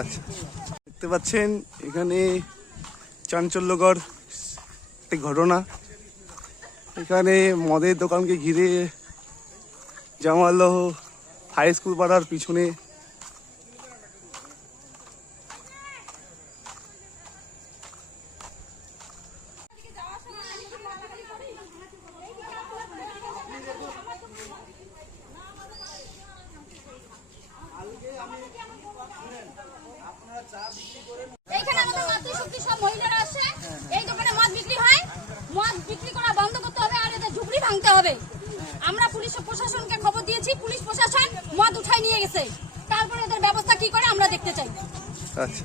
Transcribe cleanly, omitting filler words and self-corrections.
আচ্ছা, দেখতে পাচ্ছেন এখানে চাঞ্চল্যকর একটি ঘটনা। এখানে মদের দোকানকে ঘিরে জামালো হাই স্কুল পাড়ার পিছনে। এইখানে আমাদের মাতৃশক্তি সব মহিলারা আসে, এই দোকানে মদ বিক্রি হয়, মদ বিক্রি করা বন্ধ করতে হবে আর এদের ঝুপড়ি ভাঙতে হবে। আমরা পুলিশ প্রশাসনকে খবর দিয়েছি, পুলিশ প্রশাসন মদ উঠাই নিয়ে গেছে, তারপরে এদের ব্যবস্থা কি করে আমরা দেখতে চাই। আচ্ছা।